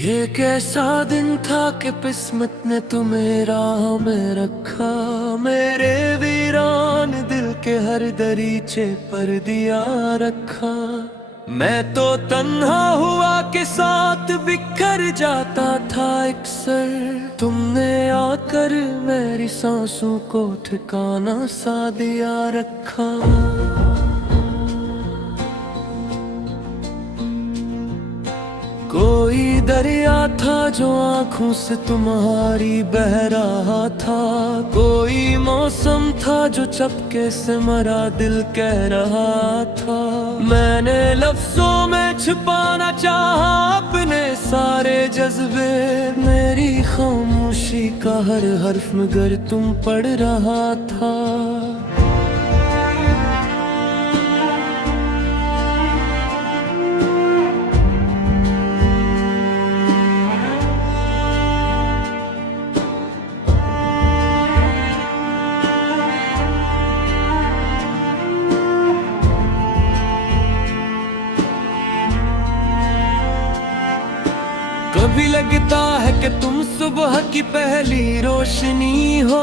ये कैसा दिन था कि किस्मत ने तुम्हें राह में रखा। मेरे वीरान दिल के हर दरीचे पर दिया रखा। मैं तो तन्हा हुआ के साथ बिखर जाता था अक्सर। तुमने आकर मेरी सांसों को ठिकाना सा दिया रखा। कोई दरिया था जो आंखों से तुम्हारी बह रहा था। कोई मौसम था जो चपके से मरा दिल कह रहा था। मैंने लफ्जों में छुपाना चाहा अपने सारे जज्बे। मेरी खामोशी का हर हर्फ मगर तुम पढ़ रहा था। कभी लगता है कि तुम सुबह की पहली रोशनी हो।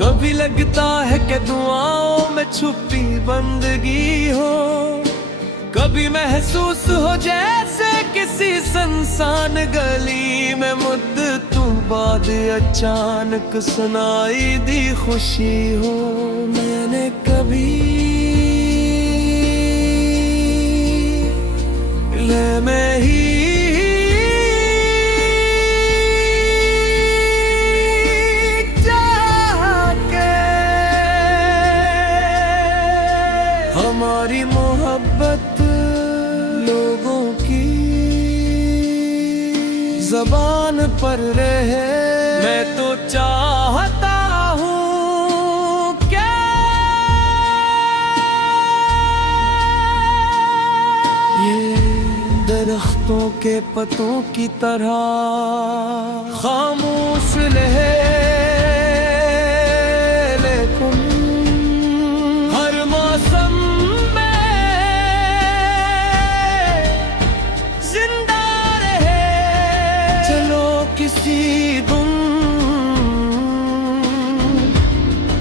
कभी लगता है कि दुआओं में छुपी बंदगी हो। कभी महसूस हो जैसे किसी सुनसान गली में मुद्दतों बाद अचानक सुनाई दी खुशी हो। मैंने कभी में ही हमारी मोहब्बत लोगों की ज़बान पर रहे। मैं तो चाहता हूँ क्या ये दरख्तों के पत्तों की तरह खामोश रहे।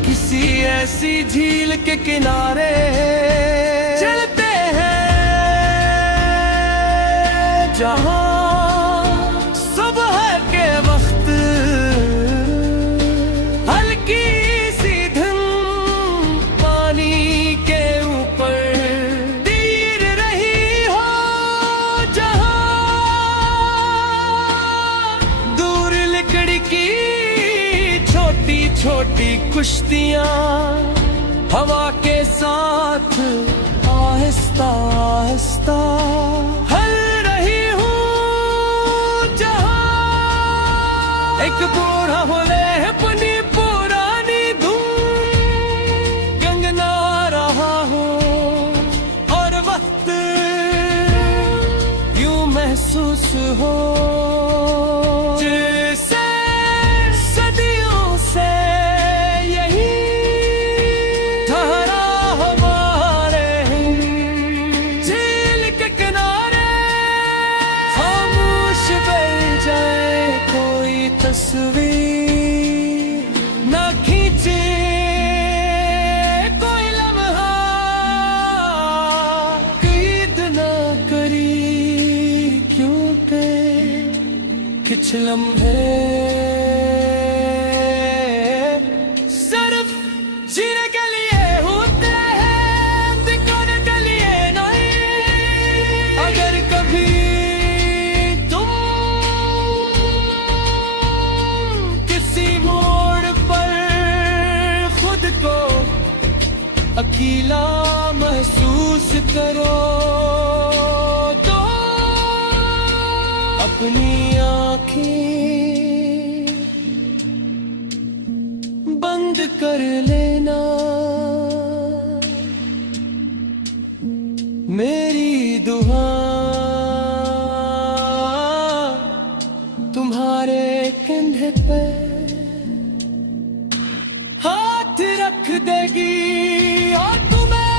किसी ऐसी झील के किनारे चलते हैं जहां सुबह के वक्त हल्की सी धुन पानी के ऊपर तीर रही हो। जहां दूर लकड़ी की छोटी छोटी कुश्तियां हवा के साथ आहिस्ता आहिस्ता हल रही हूँ। जहाँ एक बूढ़ा होले अपनी पुरानी धुन गंगना रहा हो। और वक्त यूं महसूस हो तस्वीर ना खींचे कोई लम्हा कैद ना करी क्योंकि कुछ लम्हे सिर्फ जीने के लिए होते हैं, दिखाने के लिए नहीं। अगर कभी अकेला महसूस करो तो अपनी आँखें बंद कर लेना। मेरी दुआ तुम्हारे कंधे पे हाथ रख देगी। और तुम्हें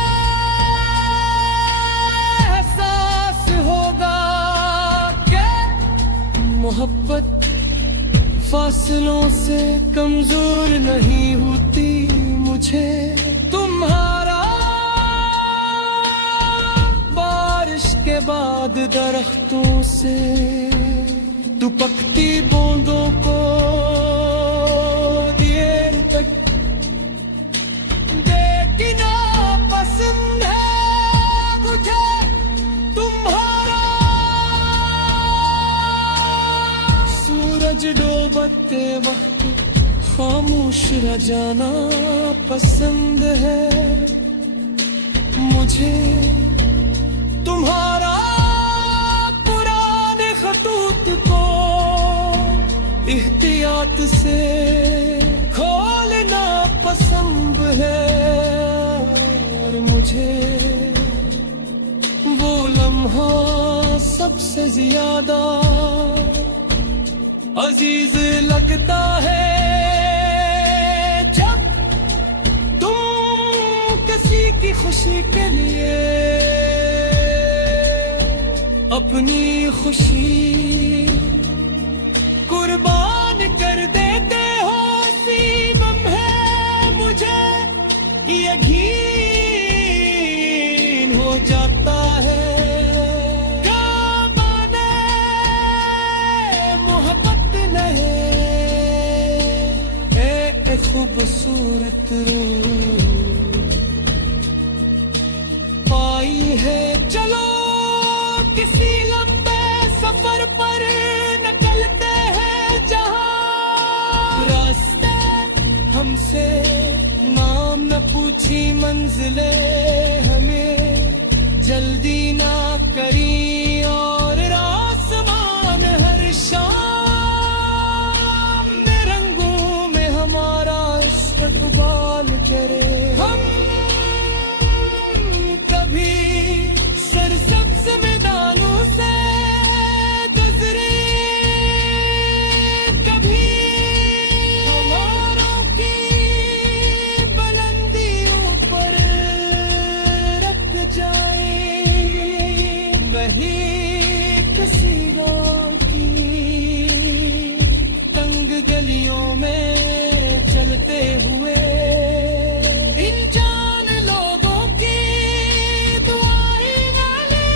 एहसास होगा कि फासलों से कमजोर नहीं होती मुझे तुम्हारा बारिश के बाद दरख्तों से दुपकती बूंदों को देर तक देखना पसंद है मुझे तुम्हारा सूरज डूबते वक्त खामोश रह जाना पसंद है मुझे तुम्हारा पुराने खतूत को एहतियात से खोलना पसंद है और मुझे वो लम्हा सबसे ज्यादा अजीज लगता है जब तुम किसी की खुशी के लिए अपनी खुशी कुर्बान कर देते हो। सीमम है मुझे यकीन हो जाता है मोहब्बत नहीं ए खूबसूरत रूह पाई है। चलो किसी लंबे सफर पर निकलते हैं जहां रास्ते हमसे नाम न पूछी मंजिले हमें जल्दी ना करी और आसमान हर शाम में रंगों में हमारा इस्तकबाल करे। हम कभी सरसब्ज़ मैदानों से गुजरे कभी हमारों की बुलंदियों पर रख जाए वही किसी गाँव की तंग गलियों में चलते हुए इन जान लोगों की दुआएं ना ले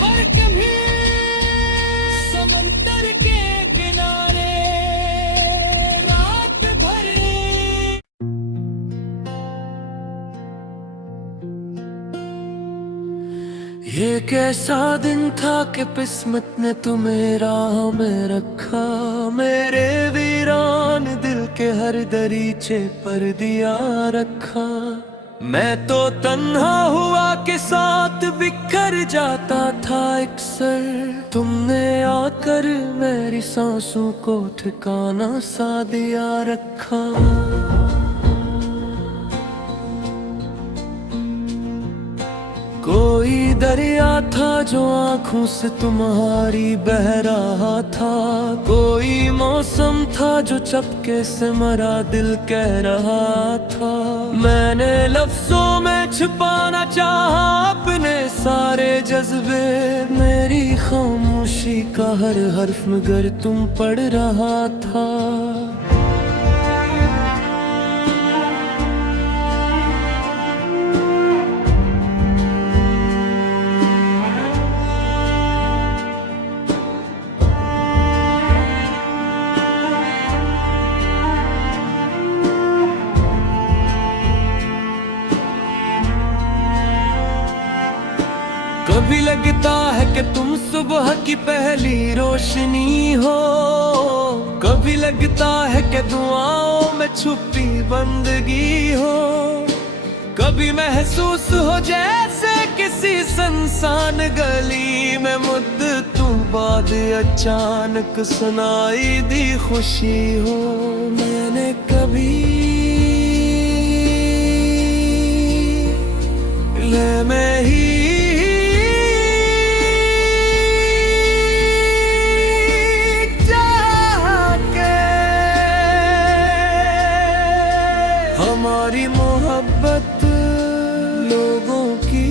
पर कभी समंदर के किनारे रात भर ये कैसा दिन था कि किस्मत ने तुम्हें राह में रखा मेरे वीरान दिल के हर दरीचे पर दिया रखा। मैं तो तन्हा हुआ के साथ बिखर जाता था अक्सर तुमने आकर मेरी सांसों को ठिकाना सा दिया रखा। कोई दरिया था जो आंखों से तुम्हारी बह रहा था कोई मौसम था जो चपके से मरा दिल कह रहा था। मैंने लफ्जों में छुपाना चाहा अपने सारे जज्बे मेरी खामोशी का हर हर्फ मगर तुम पढ़ रहा था। कभी लगता है कि तुम सुबह की पहली रोशनी हो कभी लगता है कि दुआओं में छुपी बंदगी हो कभी महसूस हो जैसे किसी सुनसान गली में मुद्दतों बाद अचानक सुनाई दी खुशी हो। मैंने कभी मैं ही हमारी मोहब्बत लोगों की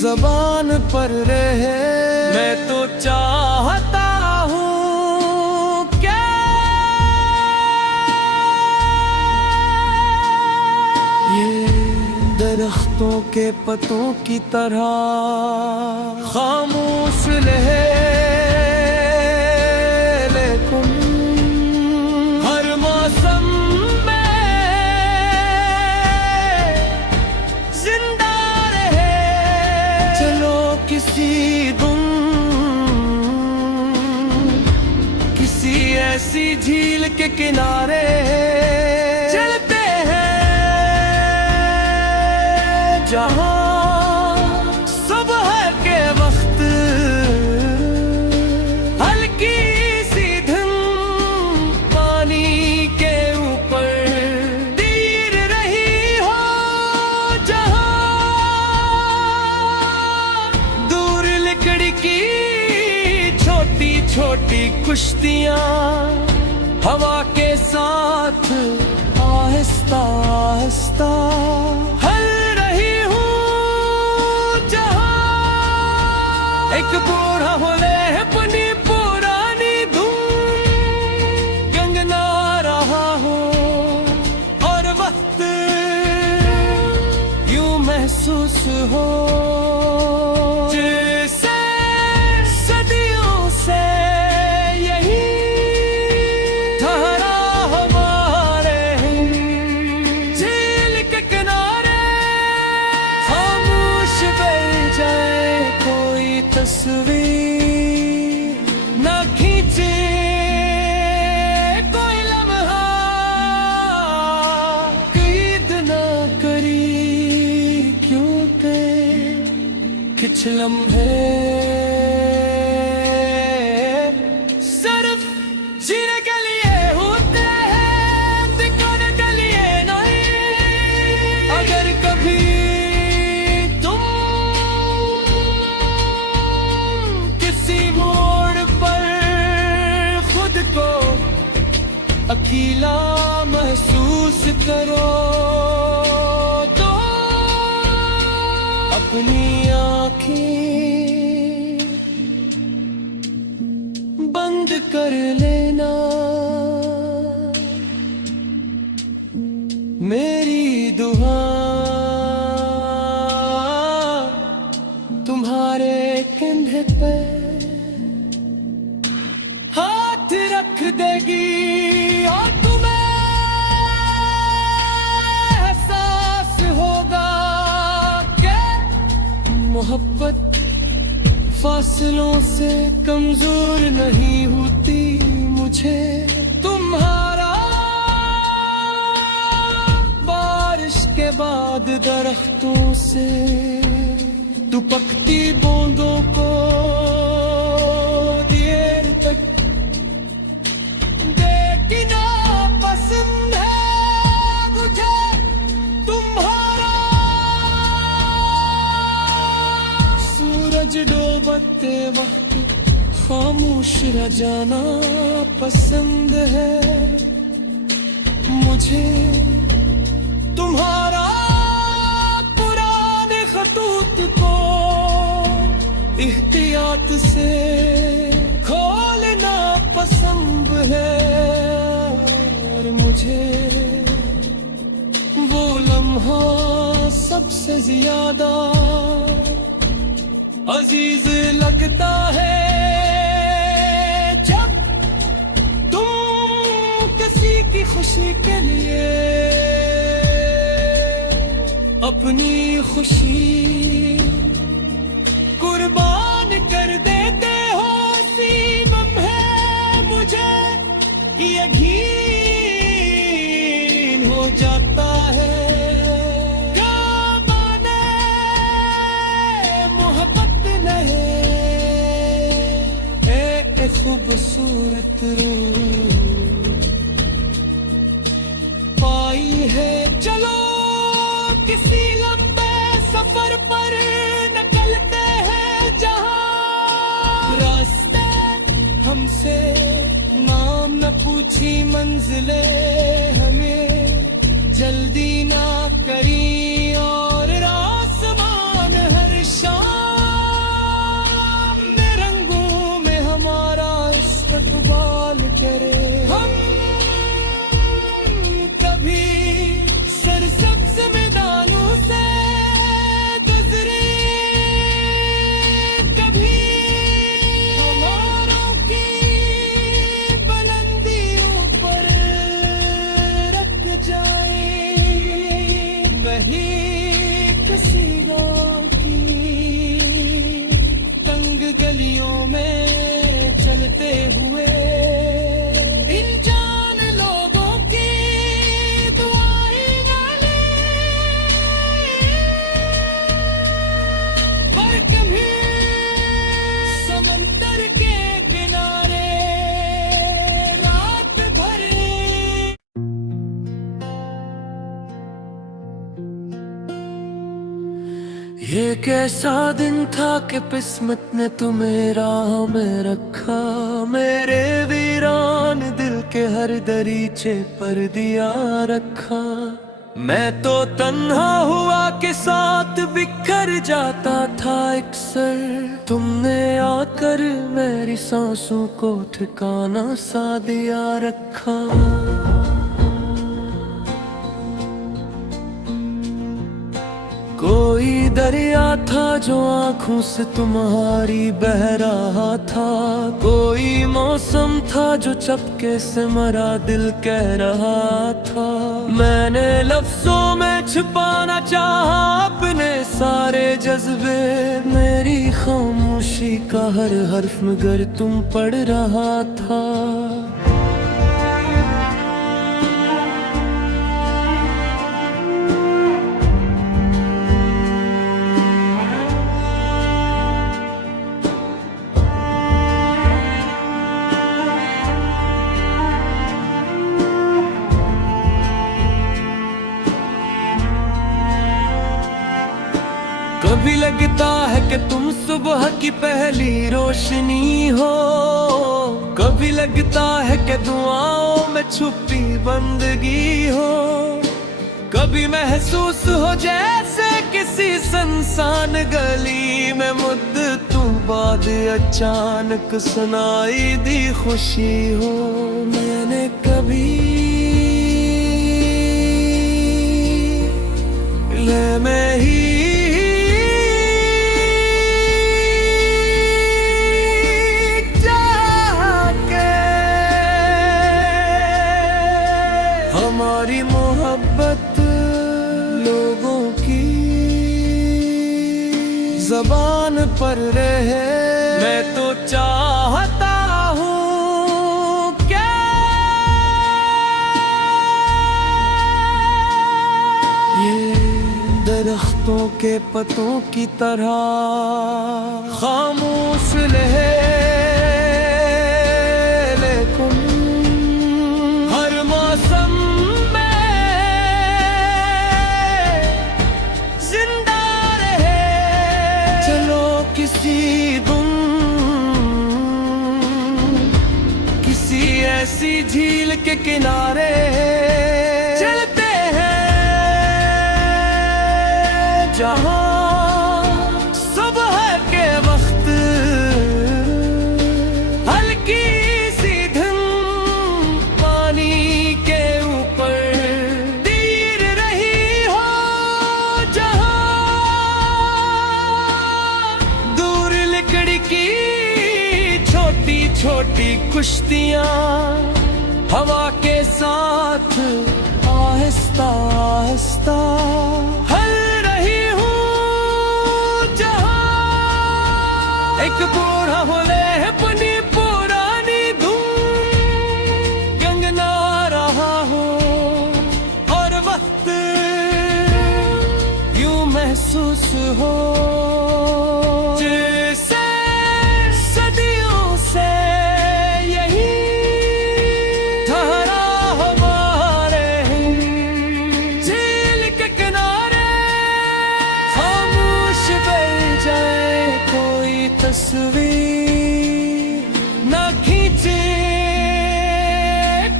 ज़बान पर रहे मैं तो चाहता हूँ क्या ये दरख्तों के पत्तों की तरह खामोश रहे, लेकिन हर मौसम में जिंदा रहे। चलो किसी दिन किसी ऐसी झील के किनारे चलते हैं जहां सुबह के वक्त हल्की सी धुन पानी के ऊपर तीर रही हो, जहां दूर लकड़ी की छोटी छोटी कुश्तियां हवा के साथ आहिस्ता आहिस्ता हल रही हूँ, जहां एक बूढ़ा बोले अपनी पुरानी धुन गंगना रहा हो, और वक्त यूं महसूस हो जैसे सदियों से यही ठहरा हमारे झील के किनारे। खामोश बैठ जाए कोई तस्वीर ना खींचे कोई लम्हा, कैद ना करी क्यों ते कुछ लम्हे सिर्फ जीने के लिए होते हैं, दिखाने के लिए नहीं। अगर कभी तुम किसी मोड़ पर खुद को अकेला महसूस करो तो अपनी आँखें बंद कर लेना। मेरी दुआ तुम्हारे कंधे पे हाथ रख देगी और तुम्हें एहसास होगा कि मोहब्बत फासलों से कमजोर नहीं होती। मुझे तुम्हारा बारिश के बाद दरख्तों से दुपकती बूंदों को देर तक देखना पसंद है मुझे। तुम्हारा सूरज डूबते वक्त खामोश रह जाना पसंद है मुझे। तुम्हारा पुराने खतूत को एहतियात से खोलना पसंद है, और मुझे वो लम्हा सबसे ज्यादा अजीज लगता है जब तुम किसी की खुशी के लिए अपनी खुशी कुर्बान कर देते हो। इसी लम्हे मुझे यकीन हो जाता है खूबसूरत रूह पाई है। चलो किसी लंबे सफर पर निकलते हैं जहां रास्ते हमसे नाम न पूछी मंजिले हमें जल्दी ना करी, और आसमान हर शाम में ये कैसा दिन था कि किस्मत ने तुम्हें राह में रखा, मेरे वीरान दिल के हर दरीचे पर दिया रखा। मैं तो तन्हा हुआ के साथ बिखर जाता था अक्सर, तुमने आकर मेरी सांसों को ठिकाना सा दिया रखा। कोई दरिया था जो आंखों से तुम्हारी बह रहा था, कोई मौसम था जो चपके से मरा दिल कह रहा था। मैंने लफ्जों में छुपाना चाहा अपने सारे जज्बे, मेरी खामोशी का हर हर्फ मगर तुम पढ़ रहा था। कभी लगता है कि तुम सुबह की पहली रोशनी हो, कभी लगता है कि दुआओं में छुपी बंदगी हो, कभी महसूस हो जैसे किसी सुनसान गली में मुद्दतों बाद अचानक सुनाई दी खुशी हो। मैंने कभी में ही हमारी मोहब्बत लोगों की ज़बान पर रहे, मैं तो चाहता हूँ क्या ये दरख्तों के पत्तों की तरह खामोश रहे, लेकिन हर मौसम किसी ऐसी झील के किनारे चलते हैं जहां सुबह के वक्त हल्की सी धुन पानी के ऊपर तीर रही हो, जहां दूर लकड़ी की छोटी छोटी कुश्तियां हवा के साथ आहिस्ता आहिस्ता हल रही हूँ, जहां एक बूढ़ा बोले अपनी पुरानी धुन गंगना रहा हो, और वक्त यूं महसूस हो तस्वीर न खींचे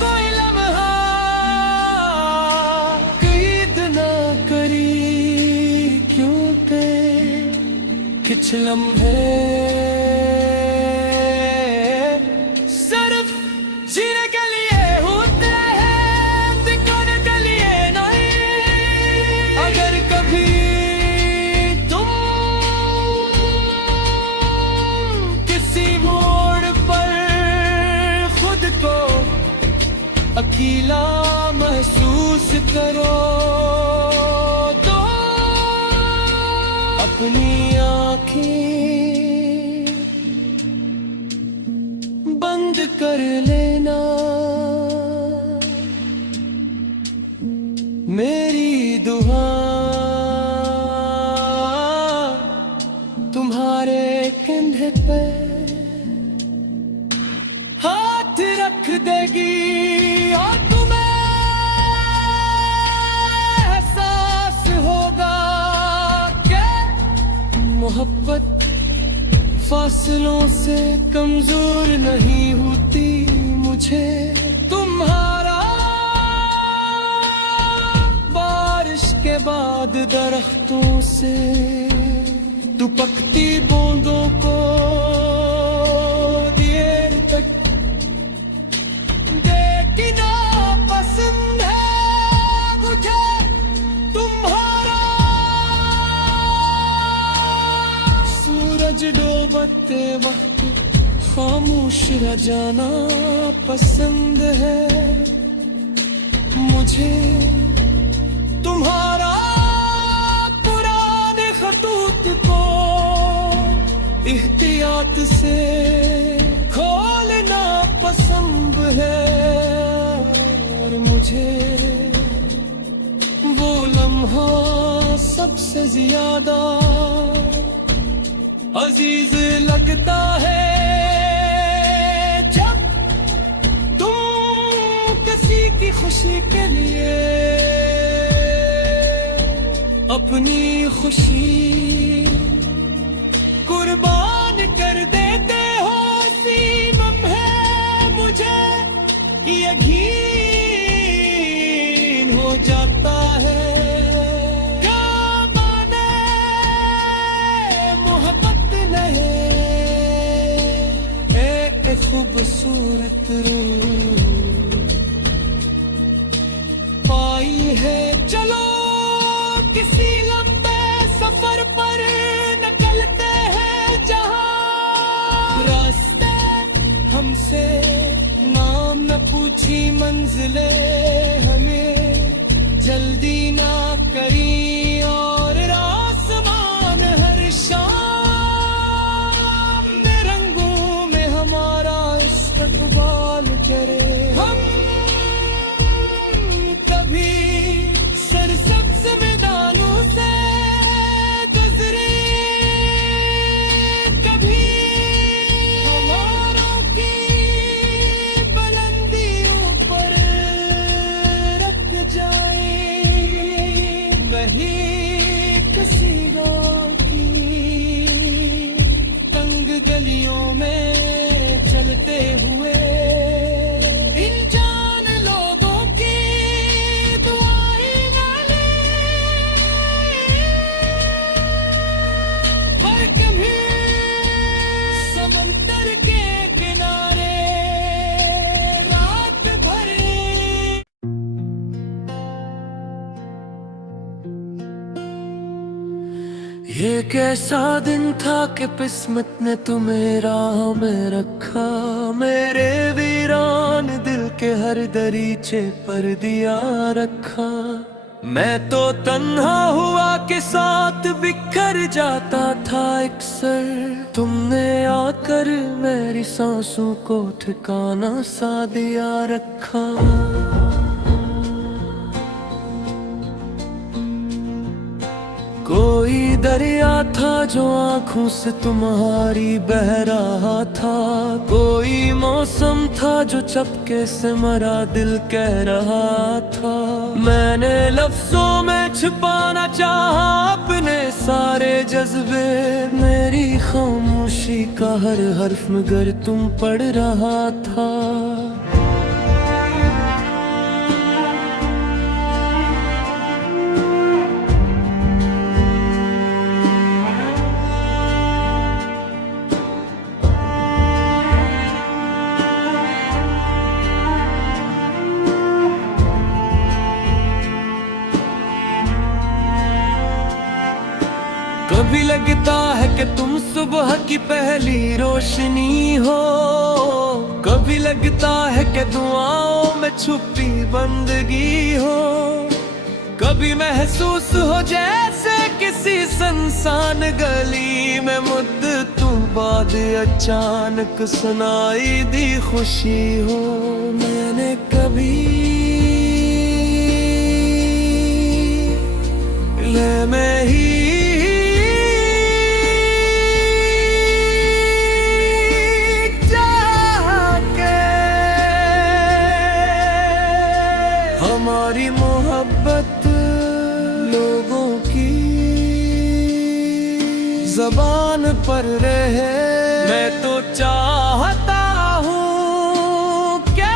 कोई लम्हा, कैद न करी क्योंकि कुछ लम्हे सिर्फ जीने के लिए होते हैं, दिखाने के लिए नहीं। अगर कभी अकेला महसूस करो तो अपनी आँखें बंद कर लेना, मेरी दुआ तुम्हारे कंधे पे हाथ रख देगी, और तुम्हें एहसास होगा कि फासलों से कमजोर नहीं होती मुझे तुम्हारा बारिश के बाद दरख्तों से दुपकती बूंदों को देर तक देखना पसंद है मुझे तुम्हारा सूरज डूबते वक्त खामोश रह जाना पसंद है मुझे तुम्हारा पुराने खतूत को एहतियात से खोलना पसंद है और मुझे वो लम्हा सबसे ज्यादा अजीज लगता है जब तुम किसी की खुशी के लिए अपनी खुशी कुर्बान कर देते हो। सीबम है मुझे यकीन हो जाता है माने मोहब्बत नहीं एक खूबसूरत रूह पाई है। चलो किसी लंबे सफर पर निकलते हैं जहां रास्ते हमसे नाम न पूछी मंजिले हमें जल्दी ना करी और आसमान हर शाम में रंगों में हमारा इस्तकबाल करे। हम कभी सरसब्ज मैदानों से गुजरे कभी हमारों की बुलंदियों पर रख जाए वही किसी गाँव की तंग गलियों में चलते हुए इन जान लोगों की दुआएं ना ले और कभी समंदर के किनारे रात भर ये कैसा दिन था कि किस्मत ने तुम्हें राह में रखा मेरे वीरान दिल के हर दरीचे पर दिया रखा। मैं तो तन्हा हुआ के साथ बिखर जाता था अक्सर तुमने आकर मेरी सांसों को ठिकाना सा दिया रखा। कोई दरिया था जो आंखों से तुम्हारी बह रहा था कोई मौसम था जो चपके से मरा दिल कह रहा था। मैंने लफ्जों में छुपाना चाहा अपने सारे जज्बे मेरी खामोशी का हर हर्फ मगर तुम पढ़ रहा था। कभी लगता है कि तुम सुबह की पहली रोशनी हो कभी लगता है कि दुआओं में छुपी बंदगी हो कभी महसूस हो जैसे किसी सुनसान गली में मुद्दतों बाद अचानक सुनाई दी खुशी हो। मैंने कभी में ही हमारी मोहब्बत लोगों की ज़बान पर रहे। मैं तो चाहता हूँ क्या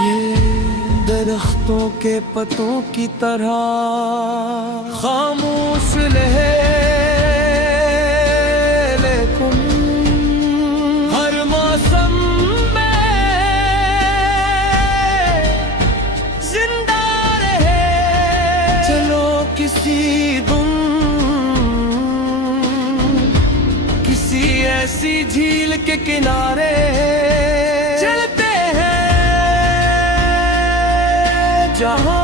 ये दरख्तों के पत्तों की तरह खामोश रहे, लेकिन हर मौसम में जिंदा रहे। चलो किसी ऐसी झील के किनारे चलते हैं जहां